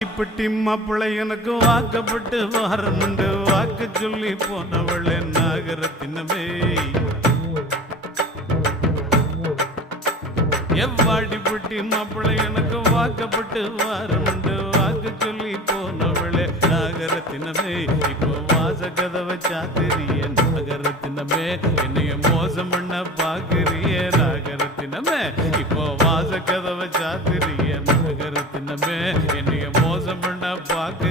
இப்பட்டி மாப்பிள்ளை எனக்கு வாக்கப்பட்டு வாரமுண்டு வாக்கு சொல்லி போனவள் நாகரத்தினமே எவ்வாடி பட்டி மாப்பிள்ளை எனக்கு வாக்கப்பட்டு வாரமுண்டு வாக்கு சொல்லி போனவள் நாகரத்தினமே இப்போ வாச கதவை சாத்திரிய நாகரத்தினமே என்னைய மோசம் பண்ண பாக்குறிய நாகரத்தினமே இப்போ வாச கதவை சாத்திரிய நாகரத்தினமே என்னைய மோசம் பண்ண பாக்கு